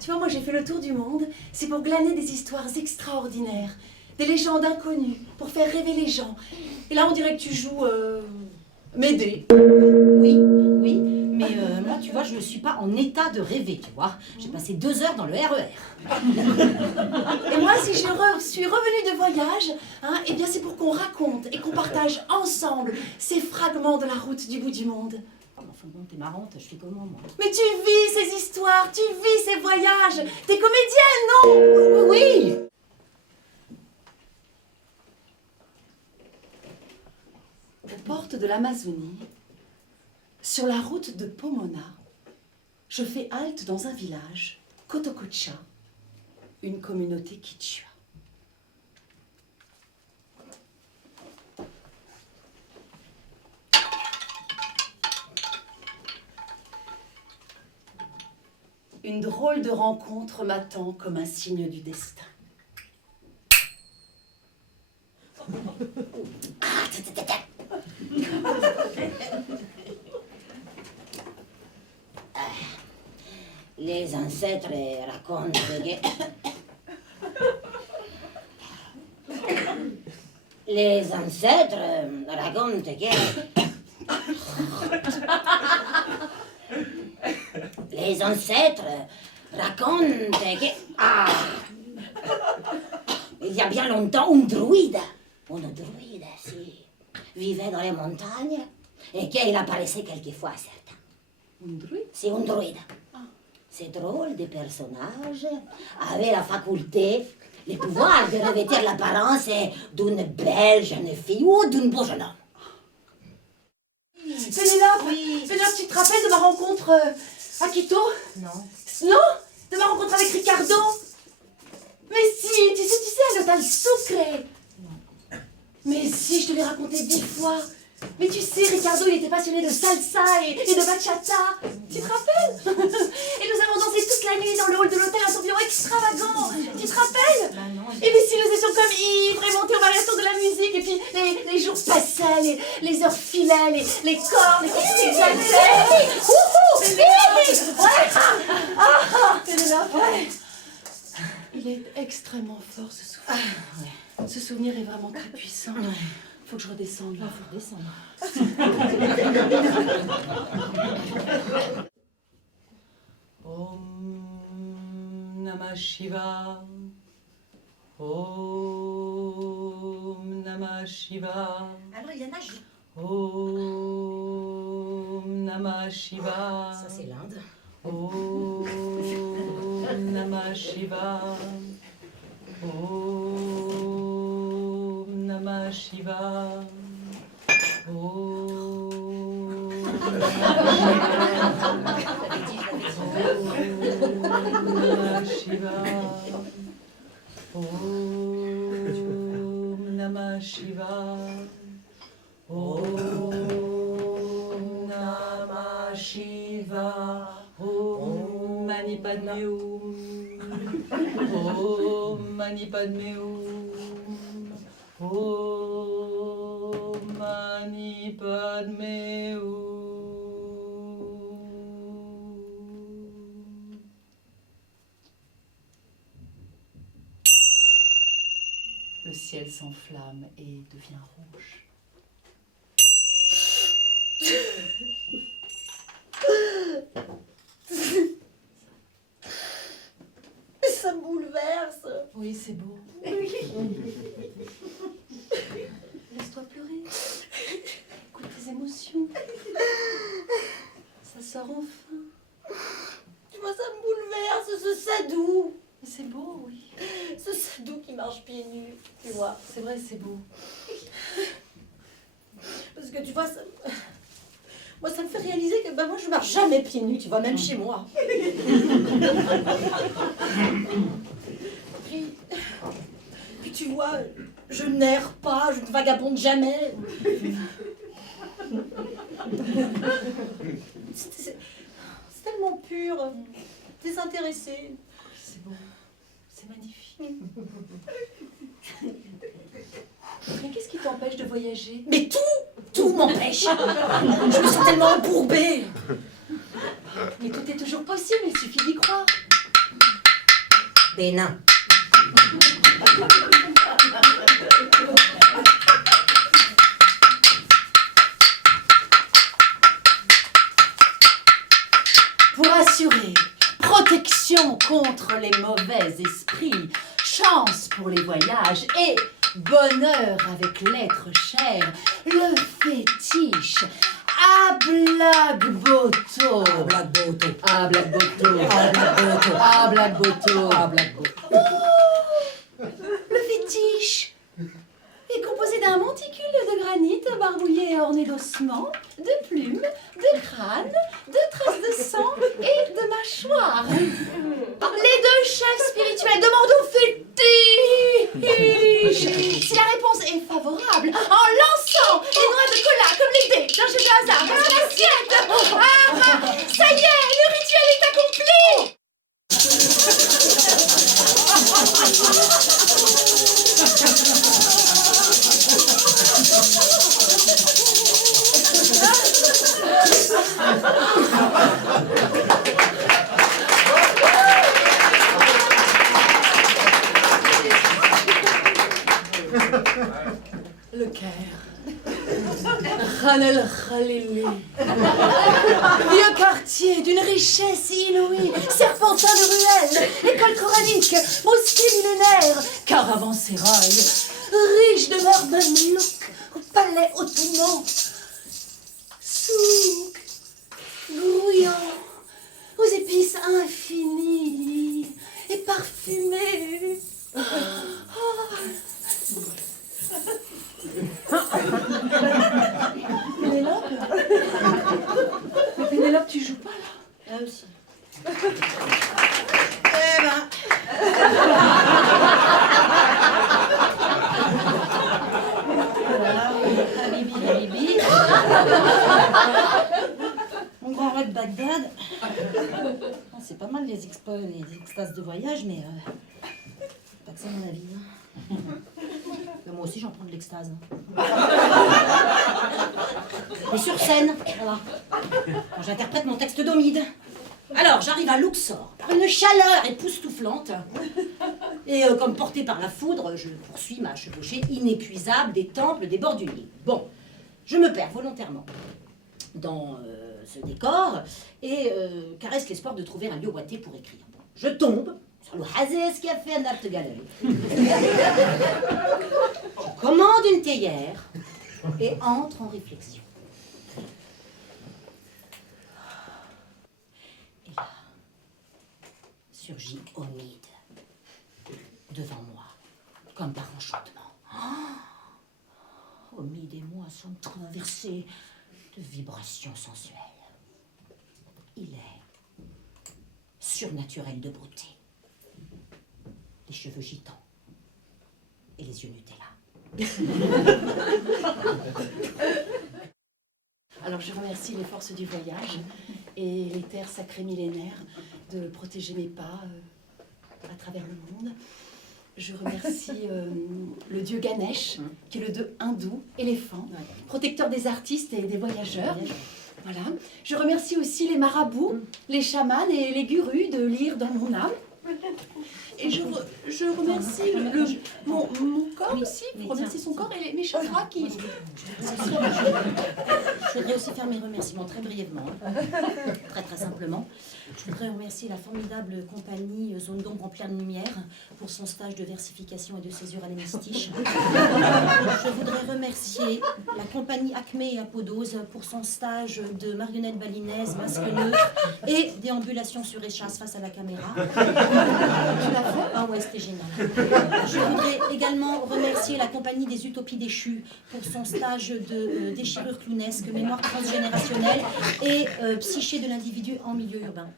Tu vois, moi j'ai fait le tour du monde, c'est pour glaner des histoires extraordinaires, des légendes inconnues, pour faire rêver les gens. Et là on dirait que tu joues Médée. Oui, mais moi, tu vois, je ne suis pas en état de rêver, tu vois. J'ai passé 2 heures dans le RER. Et moi, si je suis revenue de voyage, hein, eh bien c'est pour qu'on raconte et qu'on partage ensemble ces fragments de la route du bout du monde. Enfin bon, t'es marrante, je fais comment, moi? Mais tu vis ces histoires, tu vis ces voyages. T'es comédienne, non? Oui. Aux portes de l'Amazonie, sur la route de Pomona, je fais halte dans un village, Cotococha, une communauté quichua. Une drôle de rencontre m'attend comme un signe du destin. Les ancêtres racontent que... Les ancêtres racontent que... Les ancêtres racontent que... Ah! Il y a bien longtemps, une druide, si, vivait dans les montagnes et qu'il apparaissait quelquefois à certains. Une druide? C'est une druide. Ces drôles de personnages avaient la faculté, le pouvoir de revêtir l'apparence d'une belle jeune fille ou d'un beau jeune homme. Pénélope, Pénélope, tu te rappelles de ma rencontre à Quito? Non. Non? De ma rencontre avec Ricardo? Mais si, tu sais, à l'hôtel Sucre. Non. Mais si, je te l'ai raconté 10 fois. Mais tu sais, Ricardo, il était passionné de salsa et de bachata. Tu te rappelles? Et nous avons dansé toute la nuit dans le hall de l'hôtel un tourbillon extravagant. Tu te rappelles? Bah non. Et mais si nous étions comme ivres et montés aux variations de la musique, et puis les jours passaient, les heures filaient, les cordes qui s'éclataient. Pénélope, ouais. Il est extrêmement fort, ce souvenir. Ah, ouais. Ce souvenir est vraiment très puissant. Ouais. Faut que je redescende là. Faut redescendre. Om Namah Shiva. Om Namah Shiva. Alors, il y en a, je... Om Namah Shiva. Ça, c'est l'Inde. Om Namah Shiva. Om Namah Shiva. Om Namah Shiva. Om Namah Shiva. Om Namah Shiva. Om Mani Padme Hum. Om Mani Padme Hum. Om Mani Padme Hum. Le ciel s'enflamme et devient rouge. Ça me bouleverse. Oui, c'est beau. Laisse-toi pleurer. Écoute tes émotions. Ça sort enfin. Tu vois, ça me bouleverse, ce sadou. Mais c'est beau, oui. Ce sadou qui marche pieds nus, tu vois. C'est vrai, c'est beau. Parce que tu vois, ça... Moi, ça me fait réaliser que moi, je marche jamais pieds nus, tu vois, même chez moi. Puis tu vois, je n'erre pas, je ne vagabonde jamais. C'est tellement pur, désintéressé. C'est beau. C'est magnifique. Mais qu'est-ce qui t'empêche de voyager? Mais tout m'empêche. Je me sens tellement embourbée. Mais tout est toujours possible, il suffit d'y croire. Bénin. Pour assurer protection contre les mauvais esprits, chance pour les voyages et bonheur avec l'être cher, le fétiche Ablakboto. Ablakboto. Ablakboto. Ablakboto. Ablakboto. Ablakboto. Le fétiche est composé d'un monticule de granit barbouillé et orné d'ossements, de plumes, de crânes, de traces de sang et de mâchoires. Les deux chefs spirituels demandent au fétiche si la réponse est favorable en lançant les noix de cola comme les dés d'un jeu de hasard dans l'assiette. Ça y est, le rituel est accompli. Le Caire. Khan el Khalili. Vieux quartier d'une richesse inouïe, serpentin de ruelles, école coranique, mosquée millénaire, caravansérail, riche de mœurs mamelouks, palais ottoman, souk, grouillant, aux épices infinies et parfumées. Pénélope? Mais Pénélope, tu joues pas là? Ah aussi. Eh ben. Habibi, Habibi. Mon grand rêve Bagdad. Bon, c'est pas mal les extases de voyage, mais pas que ça mon avis. Hein. Mais moi aussi j'en prends de l'extase. Hein. Et sur scène, voilà. Quand j'interprète mon texte d'Omide. Alors, j'arrive à Luxor, par une chaleur époustouflante. Et comme porté par la foudre, je poursuis ma chevauchée inépuisable des temples des bords du Nil. Bon, je me perds volontairement dans ce décor et caresse l'espoir de trouver un lieu ouaté pour écrire. Bon, je tombe sur le Hazes Café and Art Gallery. Je commande une théière et entre en réflexion. Et là, surgit Omide devant moi, comme par enchantement. Omide et moi sommes traversés de vibrations sensuelles. Il est surnaturel de beauté, les cheveux gitans et les yeux Nutella. Alors je remercie les forces du voyage et les terres sacrées millénaires de protéger mes pas à travers le monde. Je remercie le dieu Ganesh, qui est le dieu hindou, éléphant, protecteur des artistes et des voyageurs. Voilà. Je remercie aussi les marabouts, les chamans et les gurus de lire dans mon âme. Et je remercie mon corps aussi, je remercie son corps et mes chakras qui... Je voudrais aussi faire mes remerciements très brièvement, très très simplement. Je voudrais remercier la formidable compagnie Zone d'ombre en pleine lumière pour son stage de versification et de césure à l'hémistiche. Je voudrais remercier la compagnie Acme et Apodose pour son stage de marionnette balinaise, masque neutre et déambulation sur échasse face à la caméra. Ah ouais, c'était génial. Je voudrais également remercier la compagnie des Utopies déchues pour son stage de déchirure clownesque, mémoire transgénérationnelle et psyché de l'individu en milieu urbain.